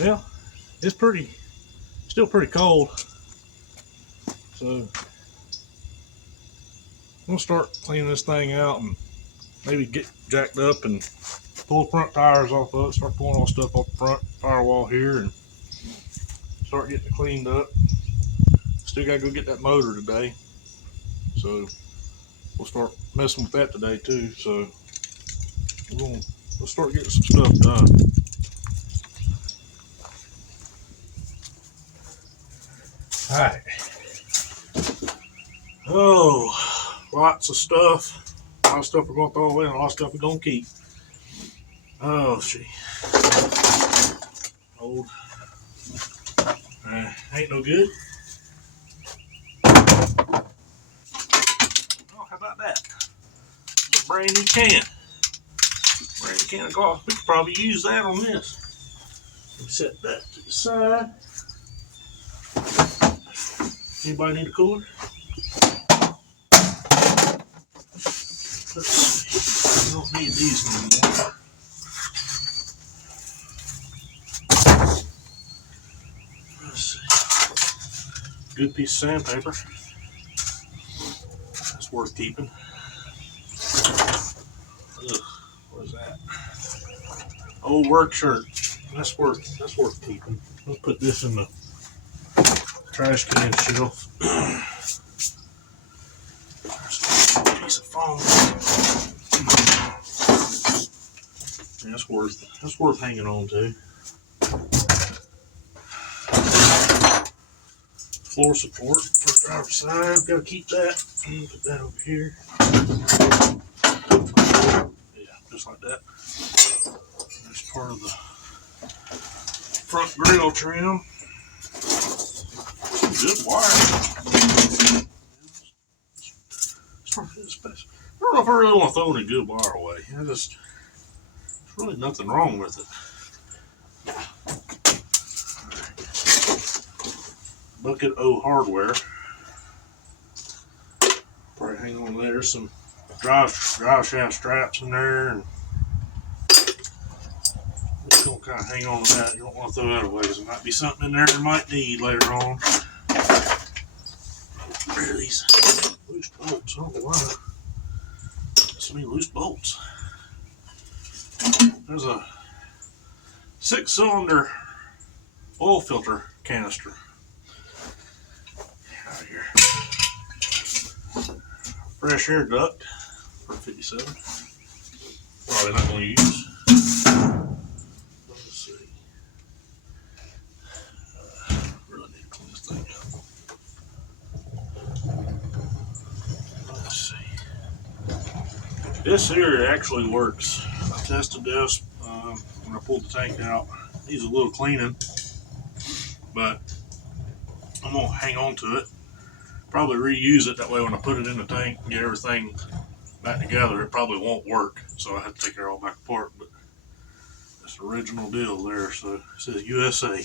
Well, it's still pretty cold. So I'm gonna start cleaning this thing out and maybe get jacked up and pull the front tires off of it, start pulling all stuff off the front firewall here and start getting it cleaned up. Still gotta go get that motor today. So we'll start messing with that today too. So we'll start getting some stuff done. Alright. Oh, lots of stuff. A lot of stuff we're gonna throw away and a lot of stuff we're gonna keep. Oh, gee. Old. Ain't no good. Oh, how about that? A brand new can. Brand new can of gloss. We could probably use that on this. Let me set that to the side. Anybody need a cooler? Let's see. We don't need these anymore. Good piece of sandpaper. That's worth keeping. Ugh, what is that? Old work shirt. That's worth keeping. Let's put this in the trash can shelf. There's a piece of foam. Yeah, that's worth hanging on to. Floor support for driver's side. Gotta keep that. Put that over here. Yeah, just like that. That's part of the front grill trim. Some good wire. I don't know if I really want to throw any good wire away. There's really nothing wrong with it. Bucket O hardware. Probably hang on there. Some drive shaft straps in there, and just gonna kind of hang on to that. You don't want to throw that away because there might be something in there you might need later on. Where are these loose bolts? I don't know why. So many loose bolts. There's a 6-cylinder oil filter canister. Out here. Fresh air duct for 57. Probably not going to use. Let's see. Really need to clean this thing up. Let's see. This here actually works. I tested this when I pulled the tank out. It needs a little cleaning, but I'm going to hang on to it. Probably reuse it, that way when I put it in the tank and get everything back together, it probably won't work, so I had to take it all back apart. But that's the original deal there. So it says USA.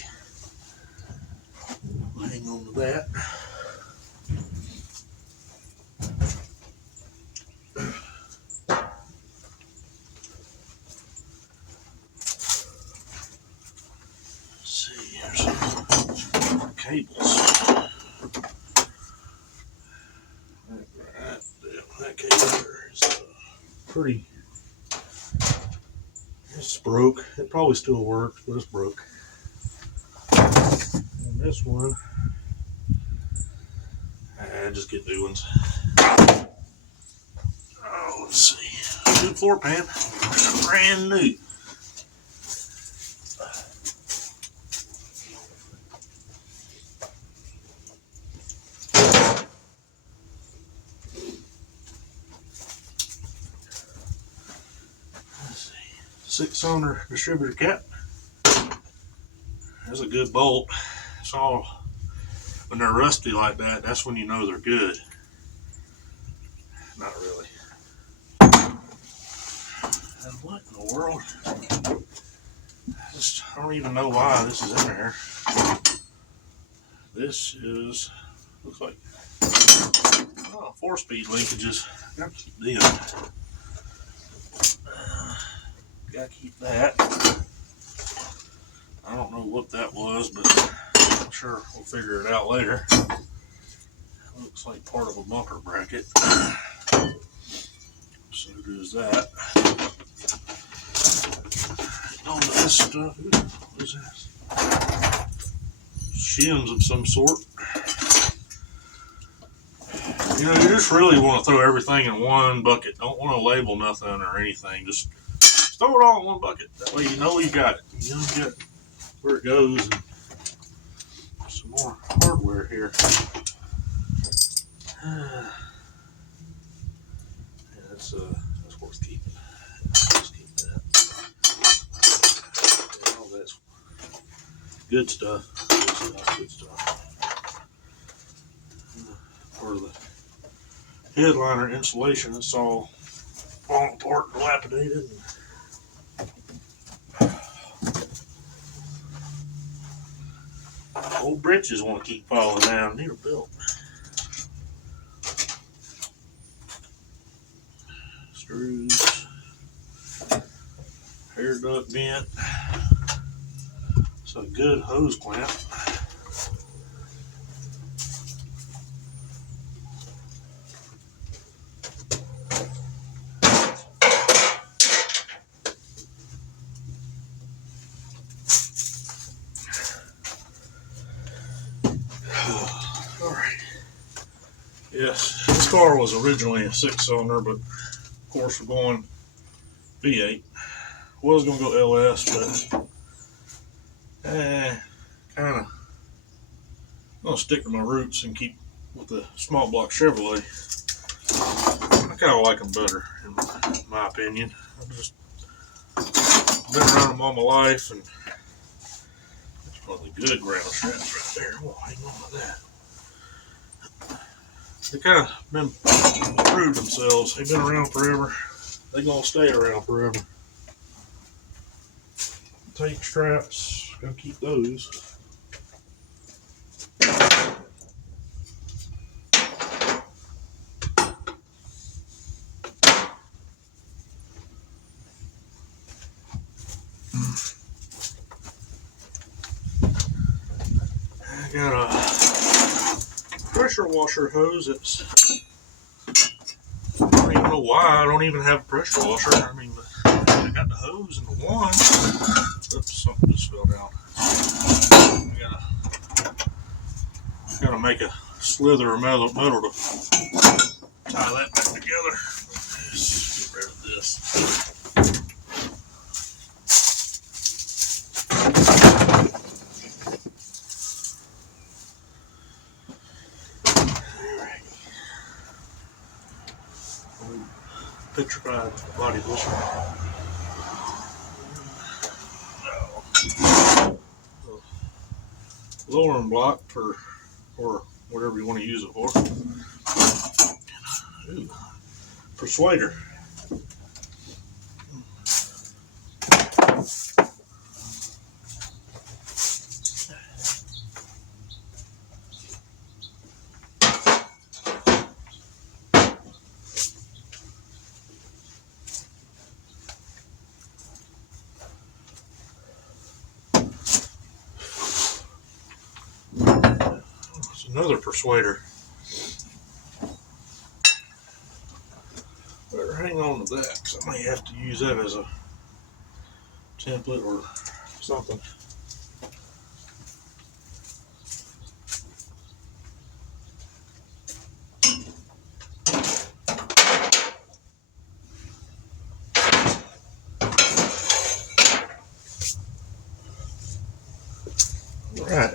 I'll hang on to that. Let's see, here's some cables. That cable is pretty. It's broke. It probably still works, but it's broke. And this one, just get new ones. Oh, let's see. Good floor pan. Brand new. Let's see. 6-cylinder distributor cap. There's a good bolt. It's all, when they're rusty like that, that's when you know they're good. Not really. And what in the world? I don't even know why this is in there. This is, looks like, 4-speed linkages. Gotta keep them. Gotta keep that. I don't know what that was, but I'm sure we'll figure it out later. Looks like part of a bumper bracket. So does that. On this stuff, what is this? Shims of some sort. You know, you just really want to throw everything in one bucket. Don't want to label nothing or anything. Just throw it all in one bucket. That way you know you got it. You know you got where it goes. And some more hardware here. Yeah, that's worth keeping. Let's keep that. Yeah, all that's good stuff. Good stuff. Good stuff. Part of the headliner insulation. It's all falling apart, dilapidated. Old britches want to keep falling down. Need a belt. Screws. Hair duct vent. It's a good hose clamp. Alright. Yes, this car was originally a 6-cylinder, but of course we're going V8. Was going to go LS, but kind of going to stick to my roots and keep with the small block Chevrolet. I kind of like them better, in my opinion. I've just been around them all my life, and that's one of the good ground straps right there. I won't hang on to that. They kind of been proved themselves. They've been around forever. They're going to stay around forever. Tank straps, gotta keep those. I got a pressure washer hose. It's, I don't even know why I don't even have a pressure washer. I mean, I got the hose and the one. Oops, something just fell down. Gotta make a slither of metal to tie that back together. Let's get rid of this. Petrified body bushel. Lowering block for, or whatever you want to use it for. Ooh, persuader. Another persuader. Better hang on to that because I may have to use that as a template or something. All right,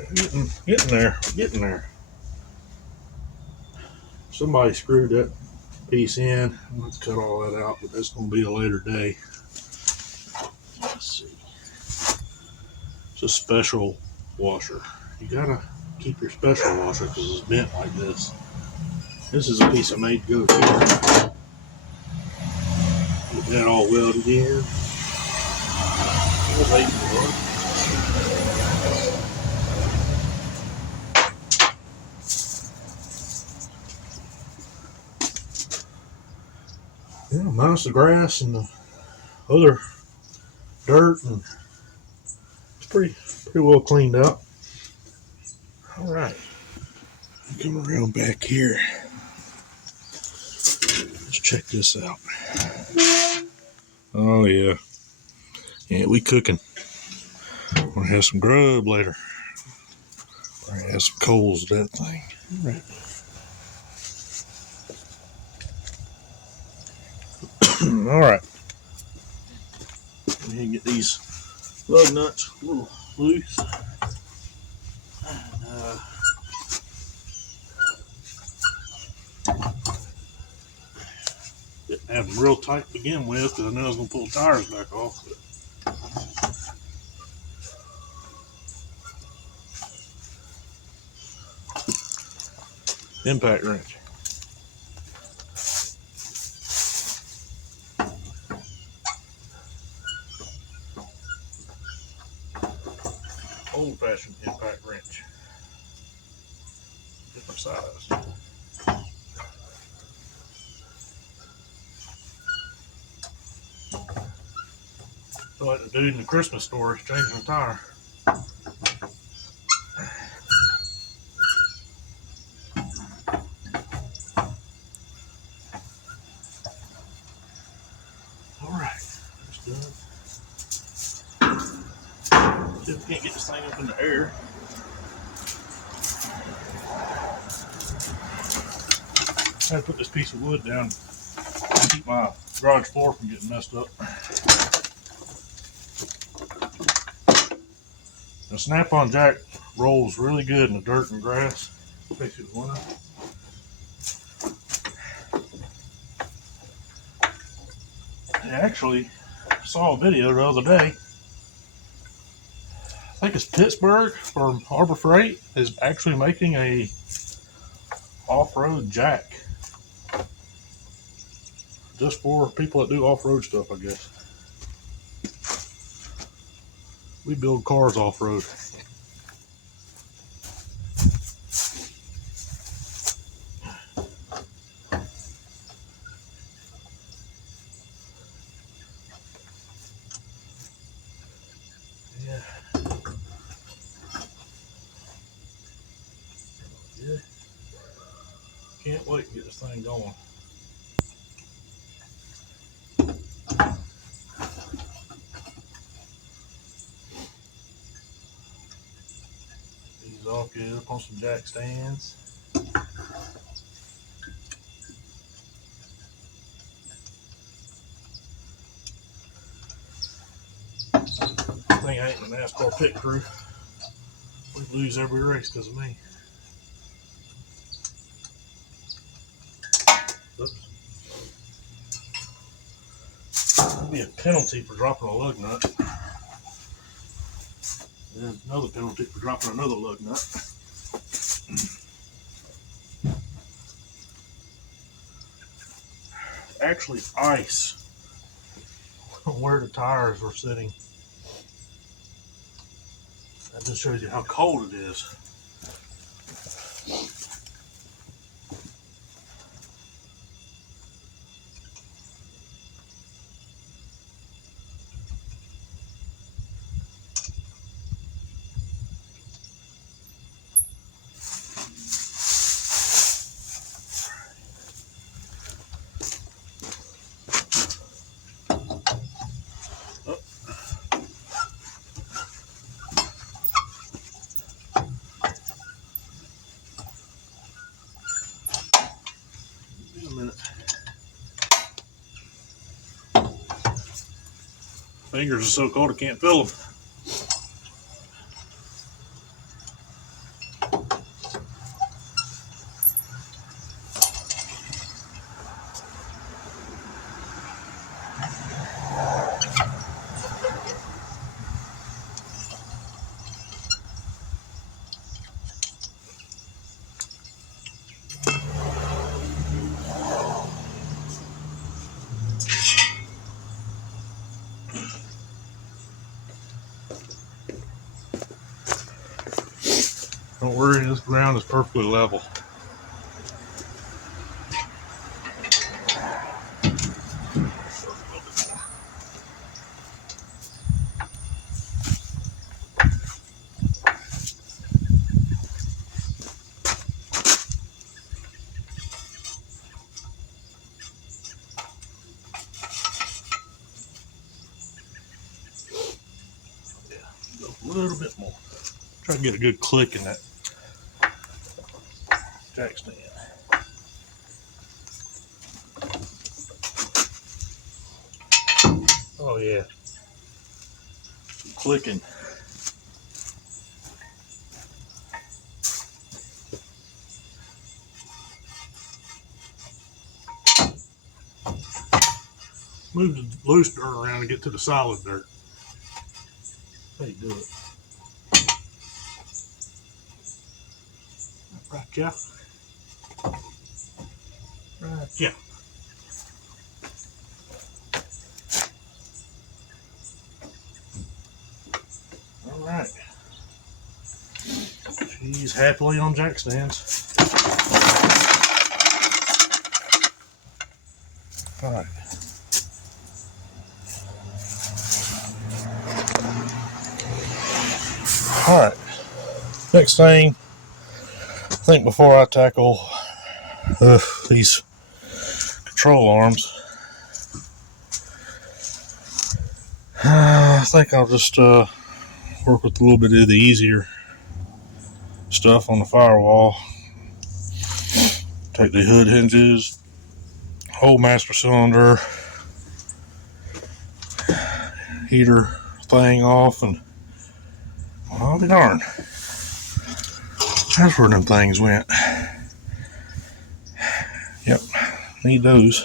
getting there. Somebody screwed that piece in. I'm going to cut all that out, but that's going to be a later day. Let's see. It's a special washer. You gotta keep your special washer because it's bent like this. This is a piece I made to go here. Get that all welded in. Wait for it. Yeah, minus the grass and the other dirt and pretty well cleaned up. All right, come around back here. Let's check this out. Oh yeah, we cooking. We're gonna have some grub later. We're gonna have some coals of that thing. All right. All right. Let me get these lug nuts a little loose. Didn't have them real tight to begin with because I knew I was going to pull the tires back off. Impact wrench. Old-fashioned impact wrench. Different size. So like the dude in the Christmas store is changing a tire. Alright, that's done. See if we can't get this thing up in the air. I had to put this piece of wood down to keep my garage floor from getting messed up. The snap-on jack rolls really good in the dirt and grass. Especially the winter. I actually saw a video the other day. I think it's Pittsburgh or Harbor Freight is actually making a off-road jack. Just for people that do off-road stuff, I guess. We build cars off-road. Yeah. Can't wait to get this thing going. These all good up on some jack stands. I think I ain't in the NASCAR pit crew. We lose every race because of me. Oops. That'd be a penalty for dropping a lug nut. And another penalty for dropping another lug nut. Actually ice where the tires were sitting. That just shows you how cold it is. Fingers are so cold I can't feel them. Don't worry, this ground is perfectly level. bit more. Try to get a good click in that jack stand. Oh yeah, clicking. Move the loose dirt around and get to the solid dirt. How you do it? Right, yeah. Right, yeah. All right. She's happily on jack stands. All right. All right. Next thing, I think before I tackle these control arms, I think I'll just work with a little bit of the easier stuff on the firewall. Take the hood hinges, whole master cylinder, heater thing off, and I'll be darned. That's where them things went. Yep, need those.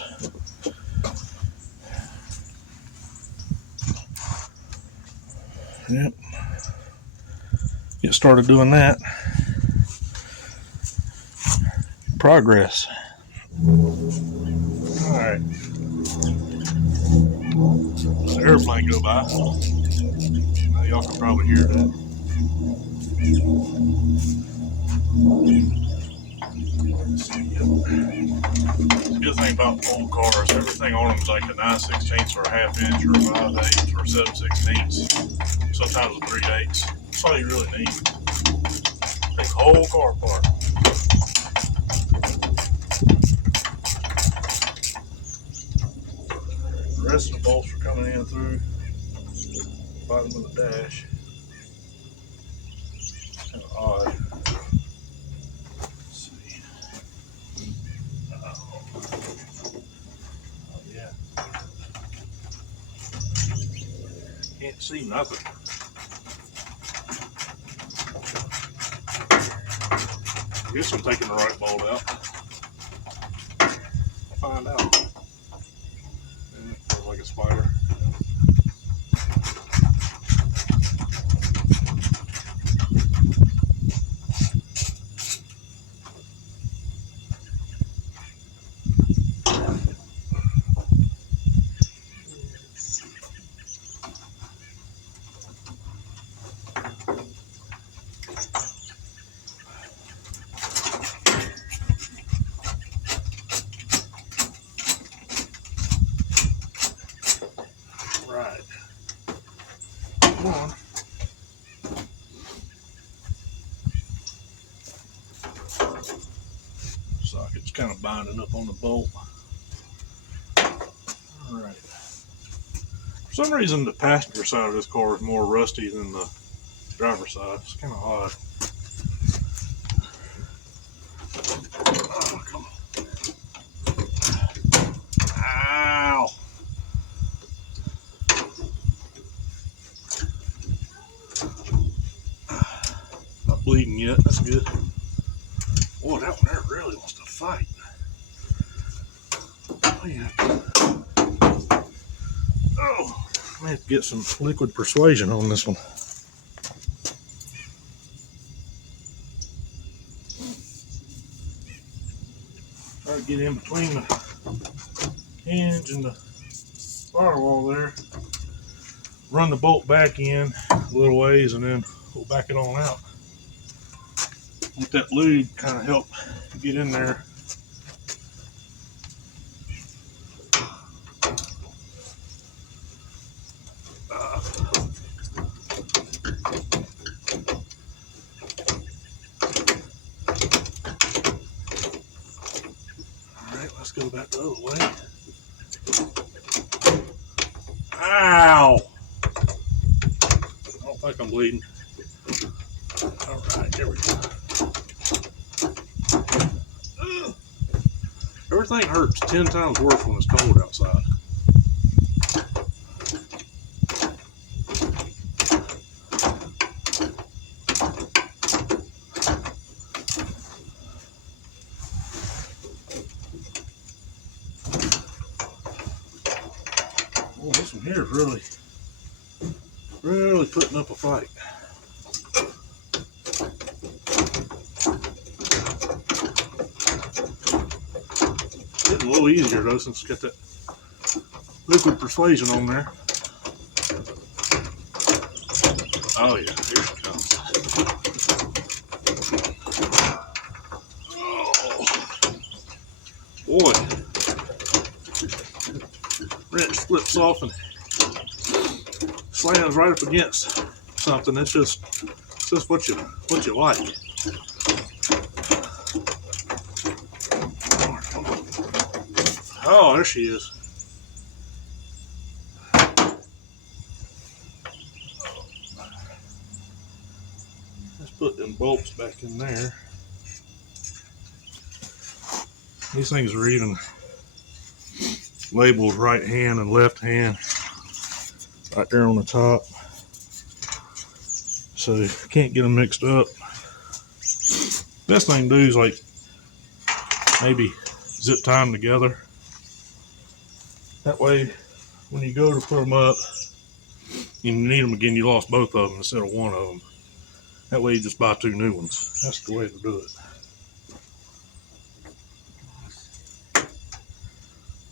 Yep. Get started doing that. Progress. Alright. There's an airplane go by. Now y'all can probably hear that. The good thing about old cars, everything on them is like a 9/16 or a half inch or a 5/8 or 7/16. Sometimes a 3/8. That's all you really need. Take the whole car apart. The rest of the bolts are coming in through the bottom of the dash. Kind of odd. Let's see. Oh yeah. Can't see nothing. I guess I'm taking the right bolt out. I'll find out. Yeah, feels like a spider. Right. Come on. Socket's kind of binding up on the bolt. Alright. For some reason, the passenger side of this car is more rusty than the driver's side. It's kind of odd. Oh, come on. Ow! Not bleeding yet. That's good. Boy, that one there really wants to fight. Oh, yeah. Oh, I have to get some liquid persuasion on this one. Try to get in between the hinge and the firewall there. Run the bolt back in a little ways and then we'll back it on out. Let that lube kind of help get in there. Alright, let's go back the other way. Ow! I don't think I'm bleeding. All right, there we go. Everything hurts 10 times worse when it's cold outside. Well, this one here is really putting up a fight. Getting a little easier though since it's got that liquid persuasion on there. Oh yeah, here she comes. Oh boy. Wrench flips off and slams right up against something. It's just what you like. Oh, there she is. Let's put them bolts back in there. These things are even labeled right hand and left hand right there on the top, so you can't get them mixed up. Best thing to do is like maybe zip tie them together. That way when you go to put them up, you need them again, you lost both of them instead of one of them. That way you just buy 2 new ones. That's the way to do it.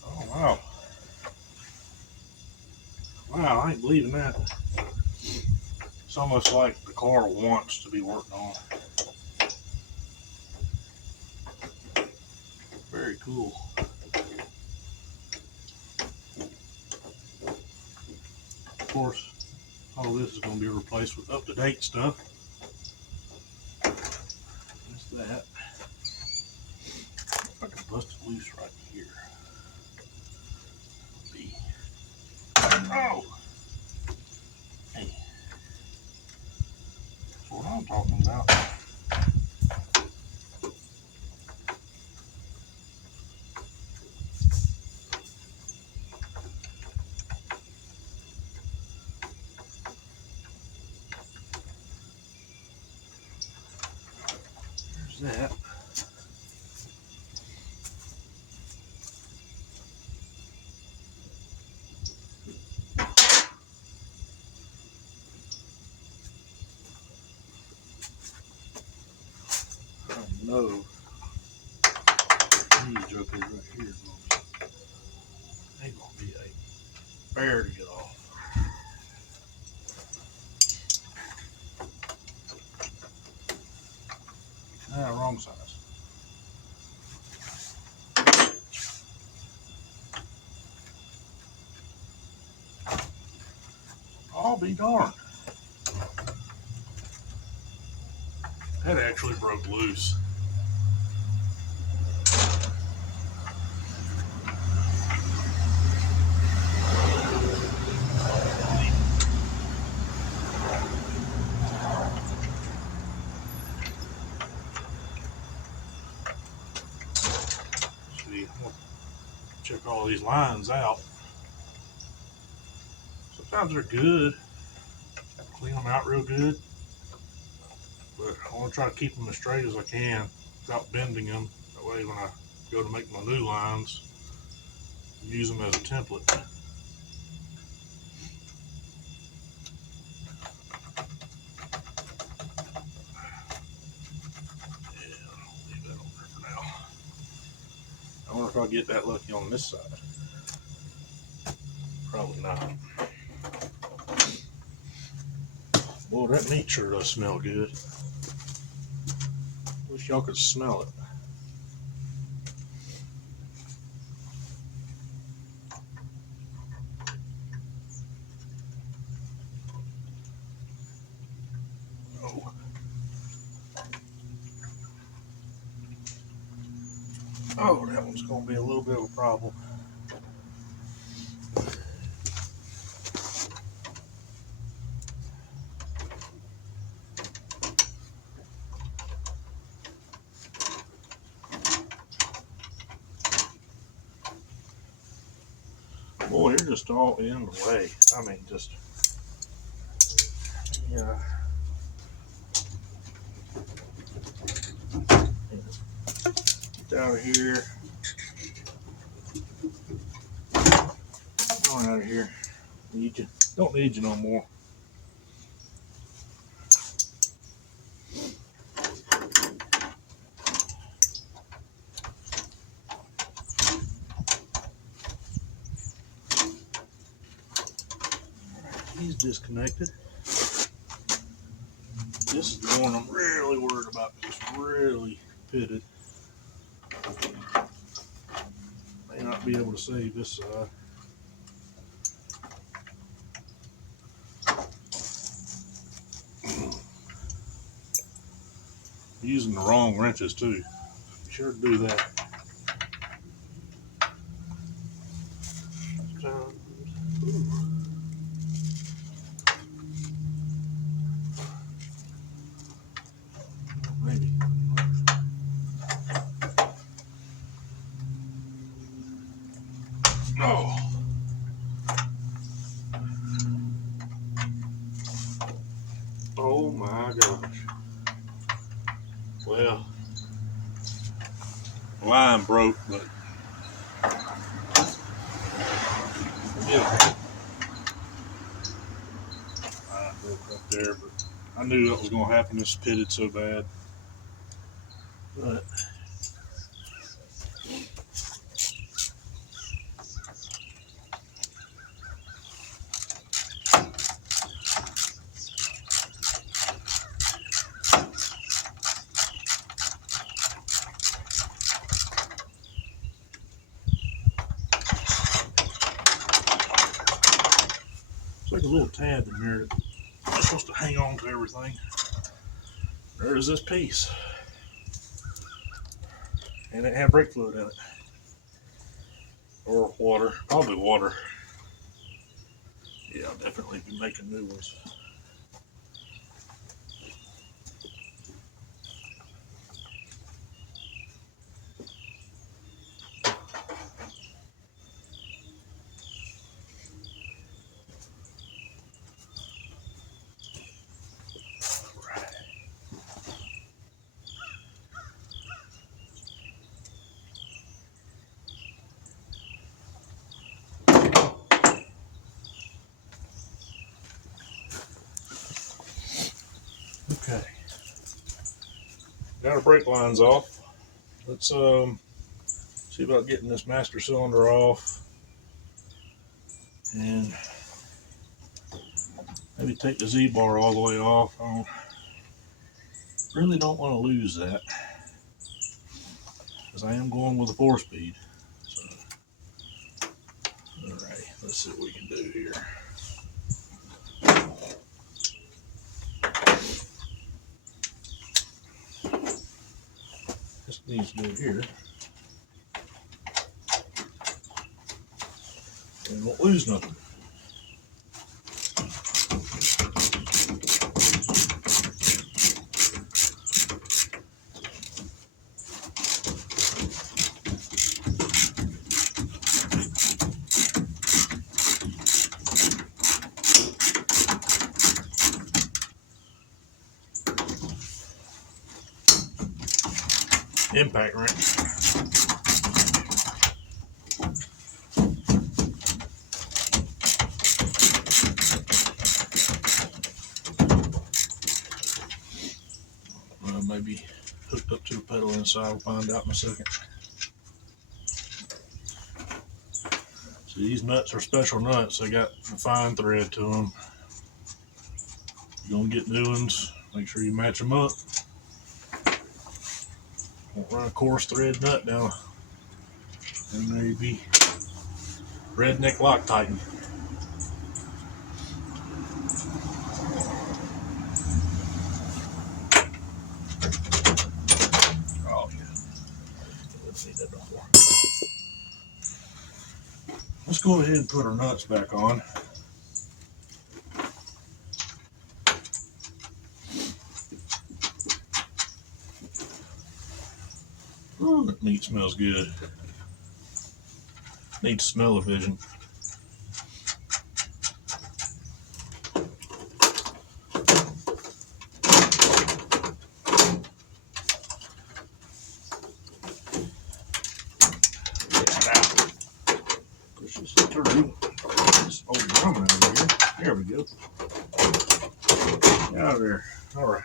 Oh wow. Wow, I ain't believing that. It's almost like the car wants to be worked on. Very cool. Of course, all this is going to be replaced with up-to-date stuff. That's that. If I can bust it loose right here. Oh! Hey. That's what I'm talking about. There's that. No. These jokers right here they're gonna be a bear to get off. Ah, wrong size. I'll be darned. That actually broke loose. See, I'm gonna check all these lines out. Sometimes they're good. Clean them out real good. But I want to try to keep them as straight as I can without bending them. That way when I go to make my new lines, use them as a template. Yeah, I'll leave that on there for now. I wonder if I'll get that lucky on this side. Probably not. Boy, that meat sure does smell good. Wish y'all could smell it. Oh. Oh, that one's going to be a little bit of a problem. Boy, you're just all in the way. I mean, just, yeah. Get out of here. Going out of here. Need you. Don't need you no more. He's disconnected. This is the one I'm really worried about. It's really pitted. May not be able to save this side. Using the wrong wrenches too. Be sure to do that. Maybe. Oh. Oh my gosh. Well, the line broke, but yeah. Line broke up there, but I knew that was going to happen. It's pitted so bad. But it's like a little tab in there that's supposed to hang on to everything. There's this piece. And it had brake fluid in it. Or water. Probably water. Yeah, I'll definitely be making new ones. Okay. Got our brake lines off. Let's see about getting this master cylinder off. And maybe take the Z-bar all the way off. I really don't want to lose that, because I am going with a 4-speed. So, alright, let's see what we can do here. This needs to go here. And won't lose nothing. Impact wrench. Maybe hooked up to the pedal inside. We'll find out in a second. So these nuts are special nuts. They got a fine thread to them. You're gonna get new ones. Make sure you match them up. Won't run a coarse thread nut down. And maybe redneck Loctite. Oh yeah. Let's see that before. Let's go ahead and put our nuts back on. Ooh, that meat smells good. Need smell-o-vision. out there. Alright.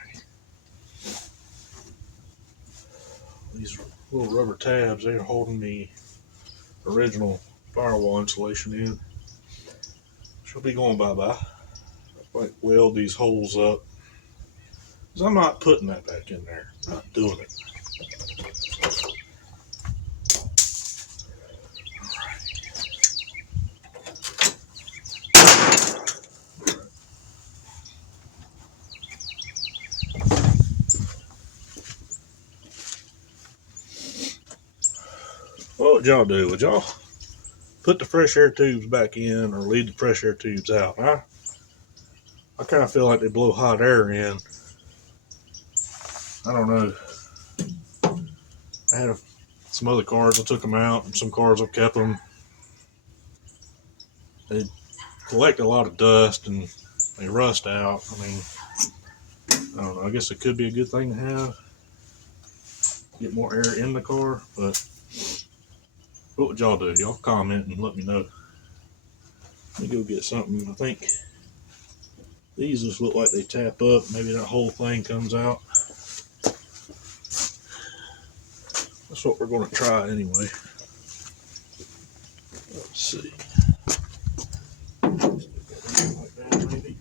These little rubber tabs, they're holding the original firewall insulation in. She'll be going bye-bye. Like weld these holes up. Because I'm not putting that back in there. I'm not doing it. What would y'all do? Would y'all put the fresh air tubes back in or leave the fresh air tubes out? I kind of feel like they blow hot air in. I don't know. I had some other cars, I took them out, and some cars I've kept them. They collect a lot of dust and they rust out. I mean, I don't know. I guess it could be a good thing to have. Get more air in the car, but what would y'all do? Y'all comment and let me know. Let me go get something. I think these just look like they tap up. Maybe that whole thing comes out. That's what we're going to try anyway. Let's see. Like that, maybe.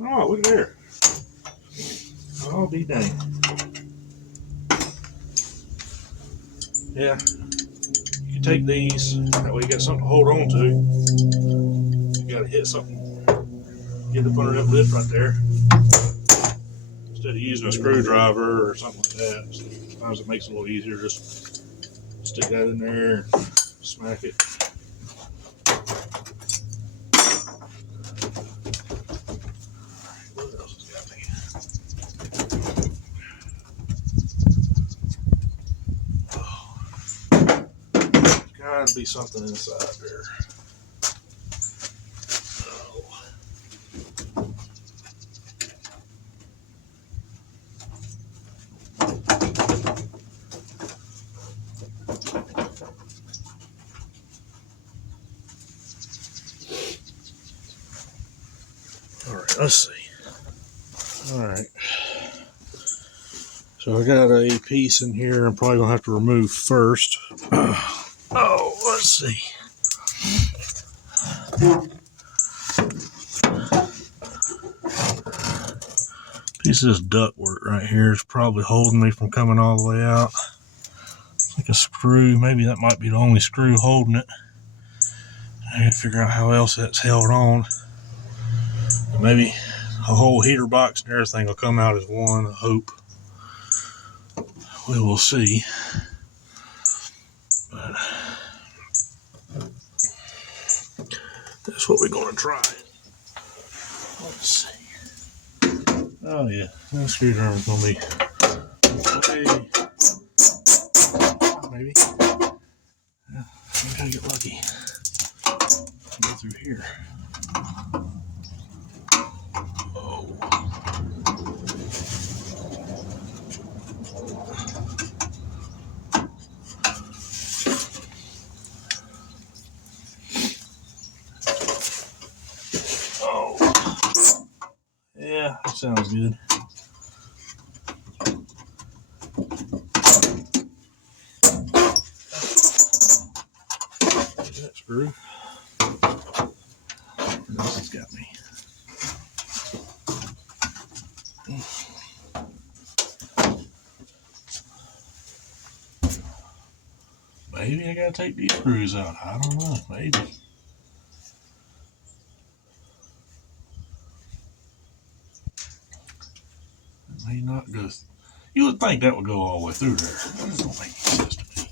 Oh, look at there. I'll be dang. Yeah. You take these, that way you got something to hold on to. You got to hit something. Get up under that lip right there. Instead of using a screwdriver or something like that. Sometimes it makes it a little easier. Just stick that in there and smack it. What else has got me? Oh. There's got to be something inside there. Alright, let's see. Alright. So I got a piece in here I'm probably going to have to remove first. Oh, let's see. Piece of this ductwork right here is probably holding me from coming all the way out. It's like a screw. Maybe that might be the only screw holding it. I gotta figure out how else that's held on. Maybe a whole heater box and everything will come out as one, I hope. We will see. But that's what we're going to try. Let's see. Oh yeah, that screwdriver's going to be maybe. Yeah, I gotta get lucky. Go through here. Oh. Oh. Yeah, that sounds good. That screw. What else has got me? Maybe I gotta take these screws out. I don't know. Maybe. It may not go. You would think that would go all the way through there. That don't make any sense to me.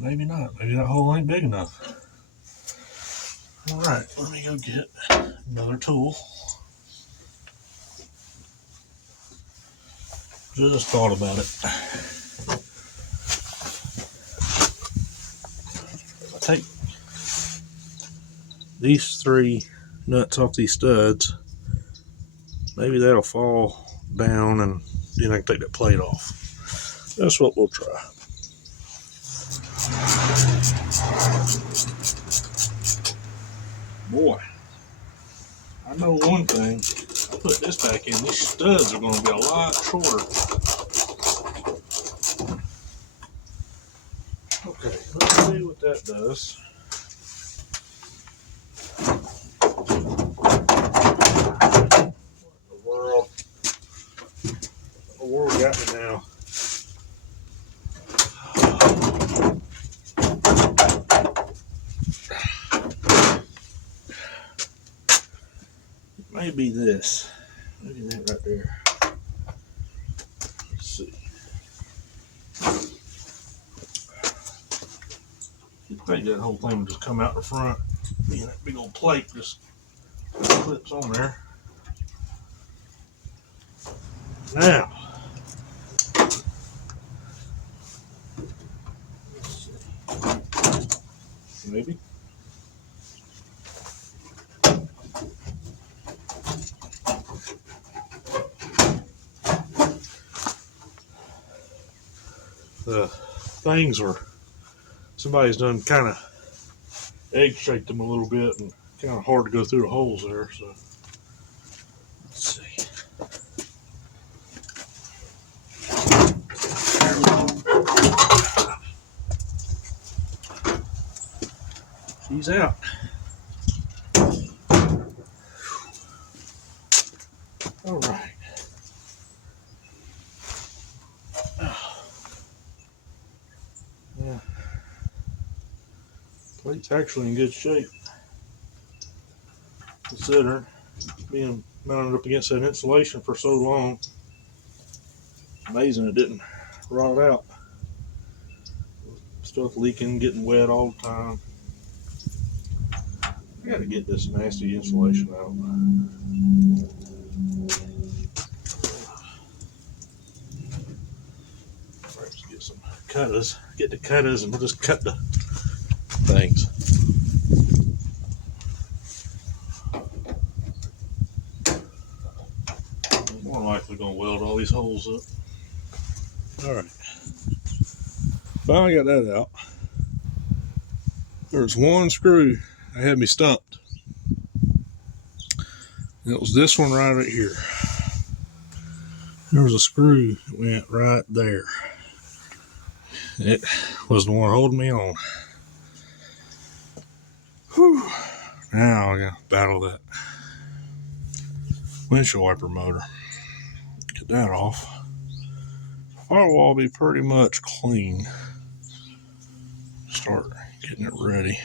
Maybe not. Maybe that hole ain't big enough. All right, let me go get another tool. Just thought about it. If I take these three nuts off these studs, maybe that'll fall down and then I can take that plate off. That's what we'll try. Boy, I know one thing. I put this back in, these studs are going to be a lot shorter. Okay, let's see what that does. What the world got me now? Maybe this. Maybe that right there. Let's see. You'd think that whole thing would just come out the front. Man, that big old plate just clips on there. Now, let's see. Maybe. The things are, somebody's done kind of egg shaped them a little bit and kind of hard to go through the holes there. So let's see. She's out. All right. Yeah. Plate's actually in good shape. Considering being mounted up against that insulation for so long. Amazing it didn't rot out. Stuff leaking, getting wet all the time. I gotta get this nasty insulation out. Let's get some cutters. Get the cutters and we'll just cut the things. More likely gonna weld all these holes up. Alright. Finally got that out. There's one screw that had me stumped. And it was this one right here. There was a screw that went right there. It was the one holding me on. Whew. Now I gotta battle that windshield wiper motor. Get that off. Firewall will be pretty much clean. Start getting it ready.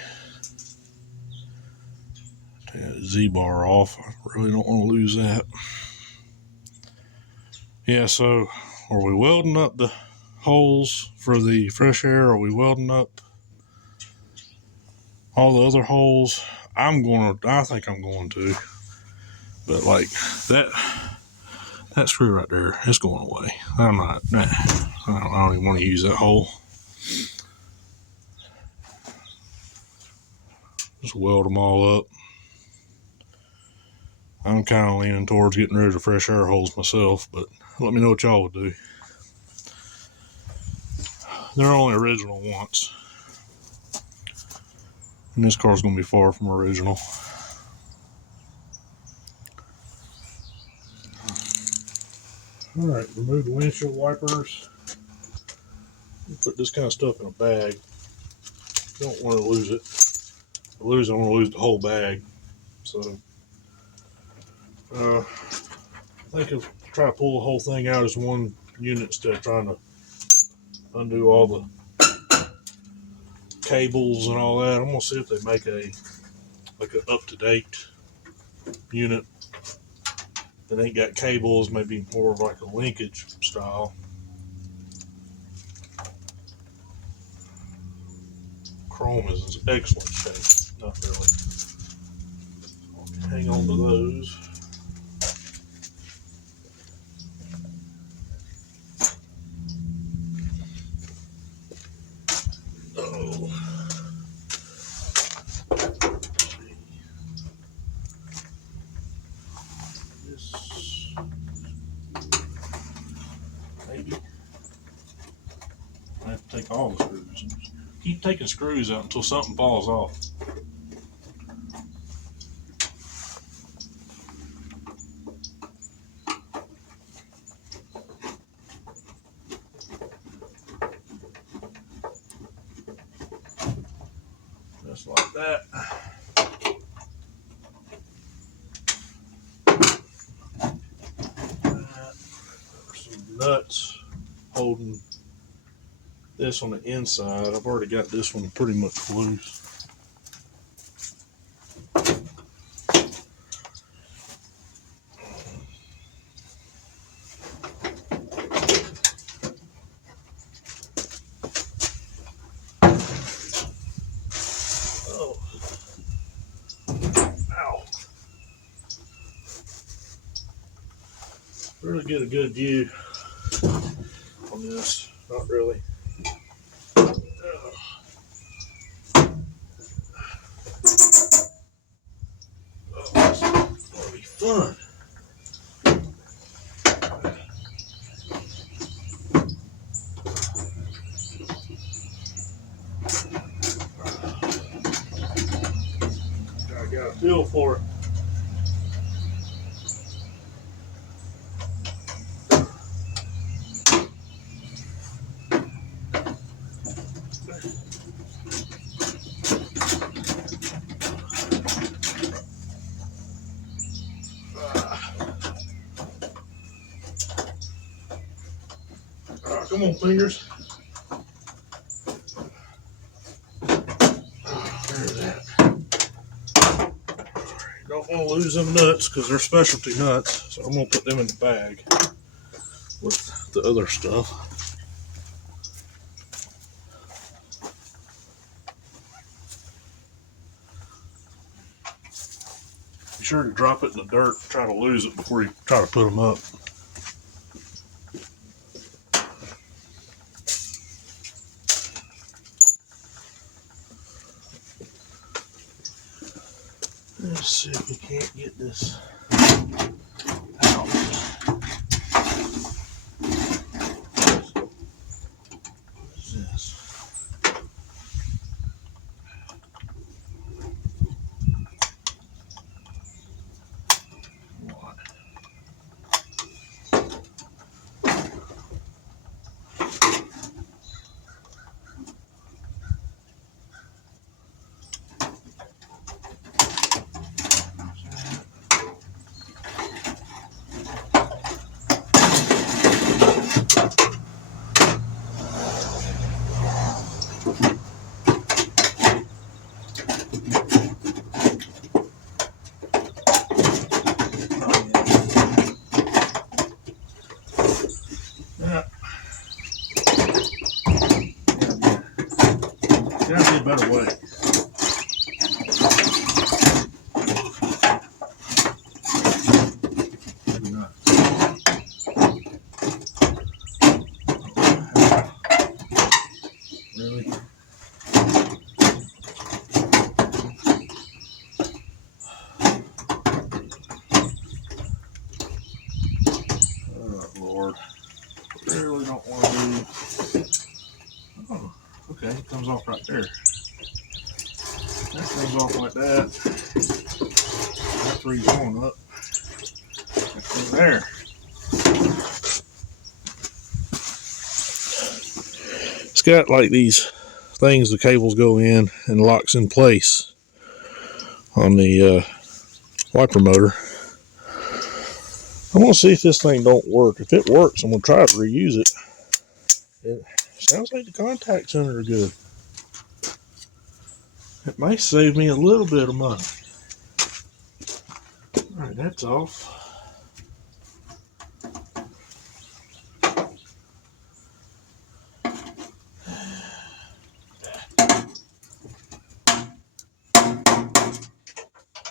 Take that Z-bar off. I really don't want to lose that. Yeah, so are we welding up the holes for the fresh air? Are we welding up all the other holes? I think I'm going to. But like that screw right there, it's going away. I don't even want to use that hole. Just weld them all up. I'm kind of leaning towards getting rid of the fresh air holes myself, but let me know what y'all would do. They're only original once. And this car's going to be far from original. Alright, remove the windshield wipers. Put this kind of stuff in a bag. Don't want to lose it. If I lose it, I want to lose the whole bag. So, I think I'll try to pull the whole thing out as one unit instead of trying to undo all the cables and all that. I'm going to see if they make an up-to-date unit that ain't got cables, maybe more of like a linkage style. Chrome is in excellent shape. Not really. Hang on to those. Oh. This maybe I have to take all the screws. Keep taking screws out until something falls off. that. Some nuts holding this on the inside. I've already got this one pretty much loose. Oh. Ow. Really get a good view on this. Not really. Oh, this is gonna be fun. I got a feel for it. Come on, fingers. There's that. Don't want to lose them nuts because they're specialty nuts, so I'm going to put them in the bag with the other stuff. Be sure to drop it in the dirt, try to lose it before you try to put them up. Let's see if we can't get this out. What is this? What? Gotta be a better way. Maybe not. Really? Oh, Lord. I really don't want to do. Oh, okay. It comes off right there. That comes off like that. That three's going up. That's in there. It's got like these things the cables go in and locks in place on the wiper motor. I want to see if this thing don't work. If it works, I'm going to try to reuse it. It sounds like the contacts in it are good. It may save me a little bit of money. Alright, that's off.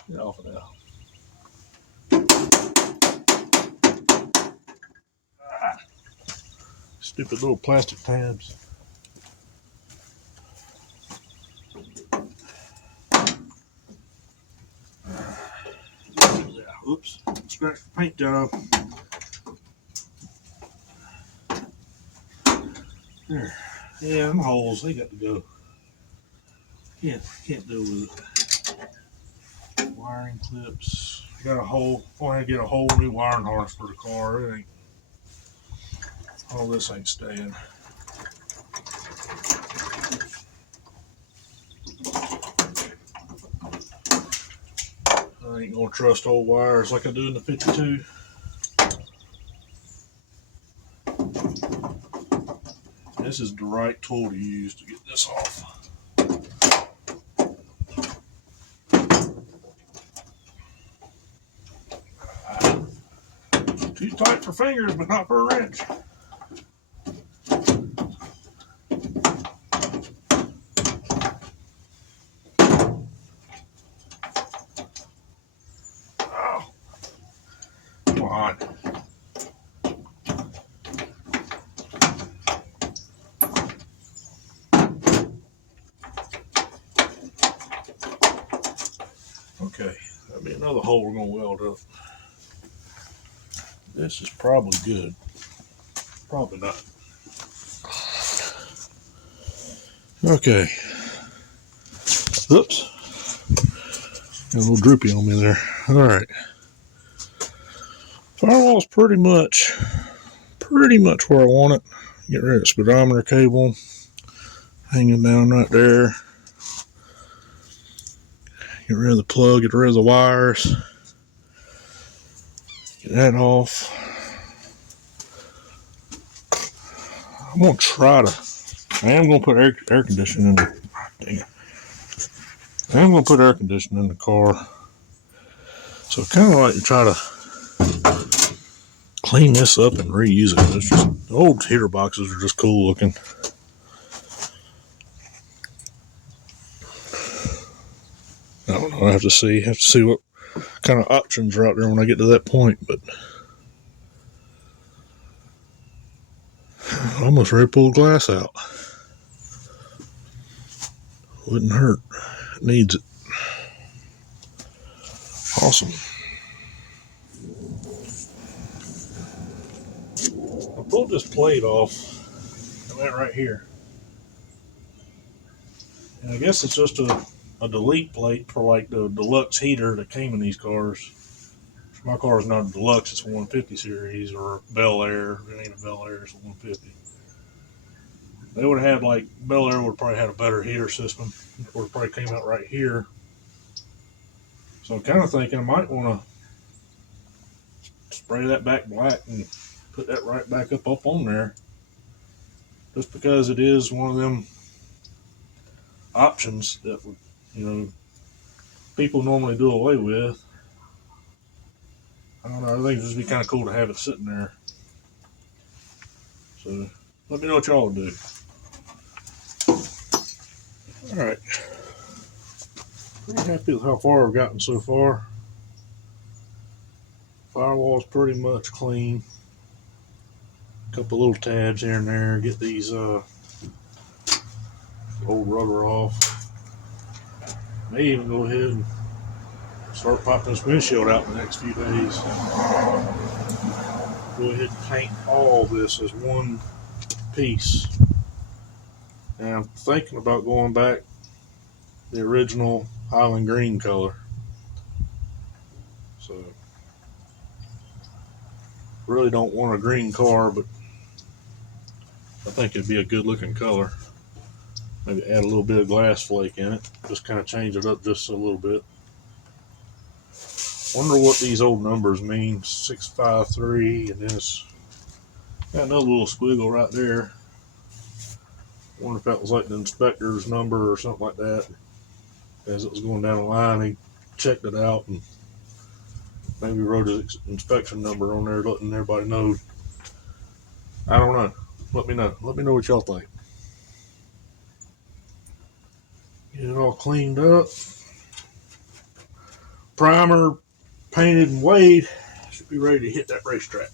Get off of now. Stupid little plastic tabs. Oops, scratch the paint job. There. Yeah, them holes, they got to go. Can't deal with it. Wiring clips. Got a whole, want to get a whole new wiring harness for the car. It ain't, all this ain't staying. ain't gonna trust old wires like I do in the 52. This is the right tool to use to get this off. Too tight for fingers, but not for a wrench. Oh, come on. Okay, that'll be another hole we're gonna weld up. This is probably good. Probably not. Okay. Oops. Got a little droopy on me there. Alright. Firewall's pretty much where I want it. Get rid of the speedometer cable hanging down right there. Get rid of the plug, get rid of the wires. Get that off. I'm gonna try to. I am gonna put air conditioning in. Dang it. I am gonna put air conditioning in the car. So I kind of like to try to clean this up and reuse it. It's just, the old heater boxes are just cool looking. I don't know. I have to see what kind of options are out there when I get to that point. But I'm almost ready to pull the glass out. Wouldn't hurt. It needs it. Awesome. I pulled this plate off. And that right here. And I guess it's just a delete plate for like the deluxe heater that came in these cars. My car is not a deluxe, it's a 150 series or Bel Air. It ain't a Bel Air, it's a 150. They would have had like Bel Air would have probably had a better heater system. It would have probably came out right here. So I'm kind of thinking I might want to spray that back black and put that right back up on there. Just because it is one of them options that would, people normally do away with. I don't know, I think it'd just be kind of cool to have it sitting there. So let me know what y'all would do. Alright. Pretty happy with how far I've gotten so far. Firewall's pretty much clean. A couple little tabs here and there. Get these old rubber off. May even go ahead and start popping this windshield out in the next few days. Go ahead and paint all this as one piece. And I'm thinking about going back the original Highland green color. So really don't want a green car, but I think it'd be a good looking color. Maybe add a little bit of glass flake in it. Just kind of change it up just a little bit. Wonder what these old numbers mean. 653, and then it's got another little squiggle right there. Wonder if that was like the inspector's number or something like that. As it was going down the line, he checked it out and maybe wrote his inspection number on there, letting everybody know. I don't know. Let me know. Let me know what y'all think. Get it all cleaned up. Primer painted and weighed. Should be ready to hit that racetrack.